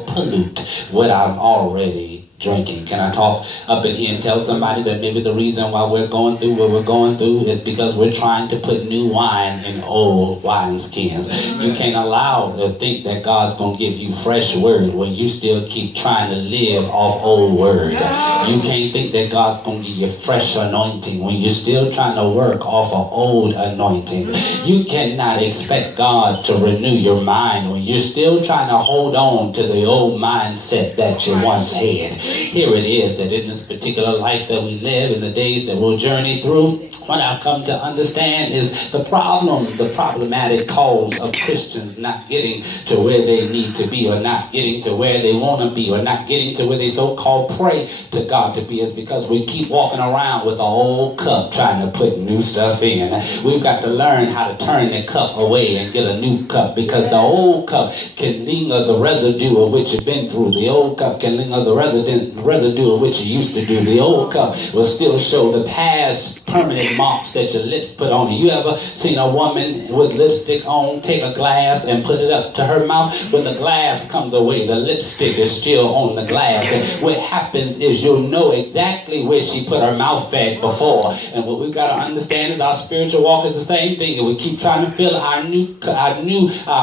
pollute what I'm already drinking. Can I talk up in here and tell somebody that maybe the reason why we're going through what we're going through is because we're trying to put new wine in old wineskins. You can't allow to think that God's going to give you fresh word when you still keep trying to live off old word. You can't think that God's going to give you fresh anointing when you're still trying to work off of old anointing. You cannot expect God to renew your mind when you're still trying to hold on to the old mindset that you once had. Here it is that in this particular life that we live, in the days that we'll journey through, what I've come to understand is the problematic cause of Christians not getting to where they need to be, or not getting to where they want to be, or not getting to where they so-called pray to God to be, is because we keep walking around with an old cup trying to put new stuff in. We've got to learn how to turn the cup away and get a new cup, because the old cup can linger the residue of what you've been through. The old cup can linger the residue of what you used to do. The old cup will still show the past permanent marks that your lips put on you. You ever seen a woman with lipstick on take a glass and put it up to her mouth? When the glass comes away, the lipstick is still on the glass. And what happens is you'll know exactly where she put her mouth at before. And what we've got to understand is our spiritual walk is the same thing. And we keep trying to fill our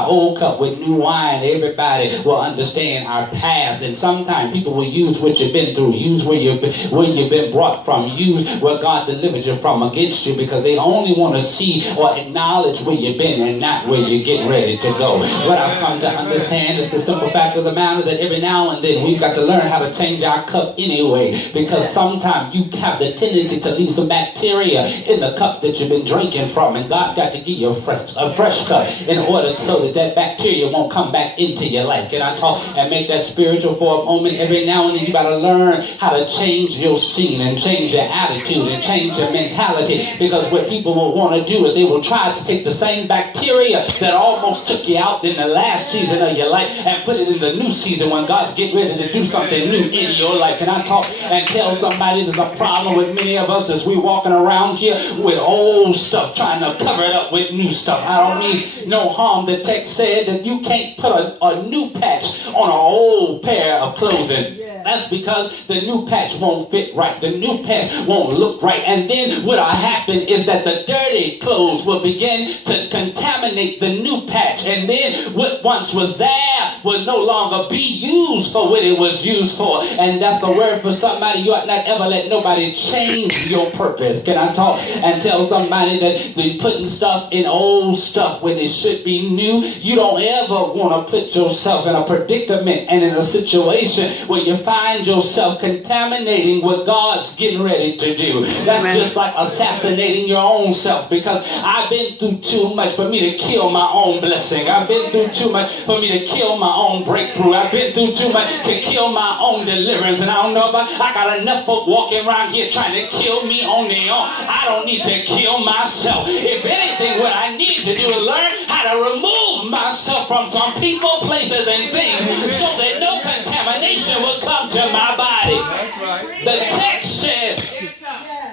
old cup with new wine. Everybody will understand our past. And sometimes people will use what you've been through, use where you've been brought from, use where God delivered you from against you, because they only want to see or acknowledge where you've been and not where you're getting ready to go. What I've come to understand is the simple fact of the matter that every now and then we've got to learn how to change our cup anyway, because sometimes you have the tendency to leave some bacteria in the cup that you've been drinking from, and God got to give you a fresh cup in order so that bacteria won't come back into your life. Can I talk and make that spiritual for a moment? Every now and then you got to learn how to change your scene and change your attitude and change your mentality, because what people will want to do is they will try to take the same bacteria that almost took you out in the last season of your life and put it in the new season when God's getting ready to do something new in your life. Can I talk and tell somebody there's a problem with many of us as we walking around here with old stuff trying to cover it up with new stuff? I don't mean no harm. The text said that you can't put a new patch on an old pair of clothing. That's because the new patch won't fit right. The new patch won't look right. And then what'll happen is that the dirty clothes will begin to contaminate the new patch. And then what once was there will no longer be used for what it was used for. And that's a word for somebody. You ought not ever let nobody change your purpose. Can I talk and tell somebody that you're putting stuff in old stuff when it should be new? You don't ever want to put yourself in a predicament and in a situation where you find yourself contaminating what God's getting ready to do. That's just like assassinating your own self, because I've been through too much for me to kill my own blessing. I've been through too much for me to kill my own breakthrough. I've been through too much to kill my own deliverance. And I don't know if I got enough folk walking around here trying to kill me on their own. I don't need to kill myself. If anything, what I need to do is learn how to remove myself from some people, places, and things so that no contamination will come to my body. That's right. The text says,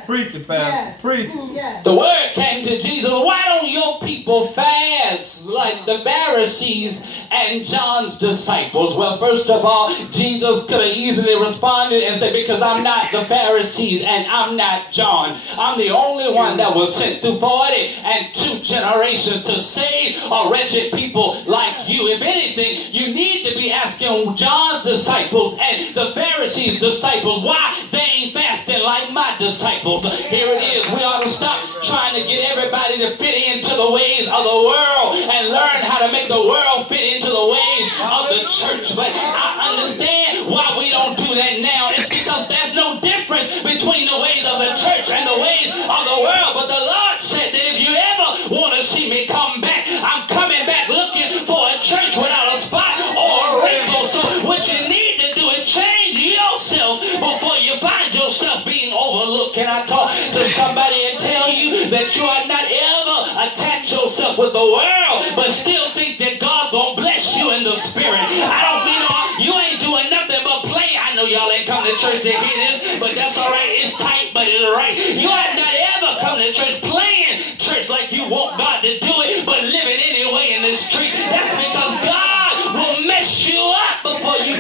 preach it, Pastor. Preach it. the word came to Jesus. Why don't your people fast like the Pharisees and John's disciples? Well, first of all, Jesus could have easily responded and said, because I'm not the Pharisees and I'm not John. I'm the only one that was sent through 42 generations to save a wretched people like you. If anything, you need to be asking John's disciples and the Pharisees' disciples why they ain't fasting like my disciples. Here it is. We ought to stop trying to get everybody to fit into the ways of the world and learn how to make the world fit into the ways of the church. But I understand why we don't do that now. It's because there's no difference between the ways of the church and the ways of the world. But the Lord said that if you ever want to see me come back, I'm coming back looking for a church without a spot or a wrinkle. So what you need to do is change yourself before you find yourself being overlooked. Can I talk to somebody and tell you that you are not ever attach yourself with the world, but still think that God's gonna bless you in the spirit? I don't mean you ain't doing nothing but play. I know y'all ain't come to church to hear this, but that's all right. It's tight, but it's right. You ought not ever come to church playing church like you want God to do it, but living anyway in the street. That's because God will mess you up before you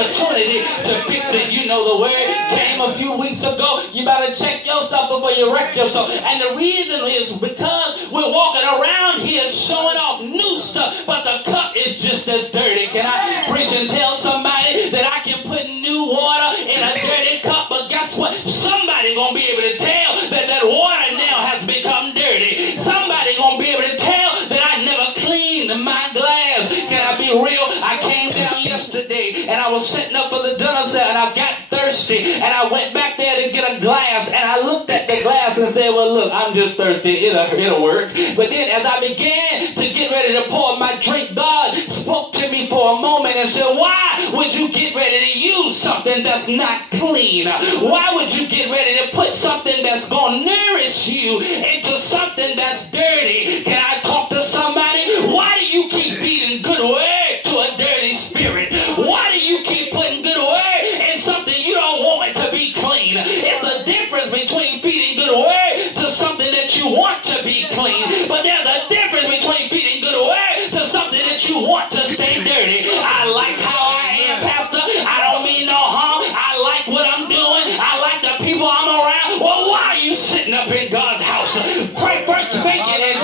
opportunity to fix it. You know the word came a few weeks ago. You better check yourself before you wreck yourself. And the reason is because we're walking around here showing off new stuff, but the cup is just as dirty. Can I preach and tell somebody that I can put new water in a dirty cup? But guess what? Somebody gonna be able to tell that that water now has become dirty. Somebody gonna be able to tell that I never cleaned my glass. Can I be real? I came down yesterday and I was setting up for the dinner set and I got thirsty and I went back there to get a glass and I looked at the glass and said, well, look, I'm just thirsty. It'll work. But then as I began to get ready to pour my drink, God spoke to me for a moment and said, why would you get ready to use something that's not clean? Why would you get ready to put something that's going to nourish you into something that's dirty? Can I talk to somebody? Why do you keep feeding good word to a dirty spirit? Why do you keep putting good word in something you don't want it to be clean? It's a difference between feeding good word to something that you want to be clean. But there's a difference between feeding good word to something that you want to stay dirty. I like how I am, Pastor. I don't mean no harm. I like what I'm doing. I like the people I'm around. Well, why are you sitting up in God's house? Pray, thinking and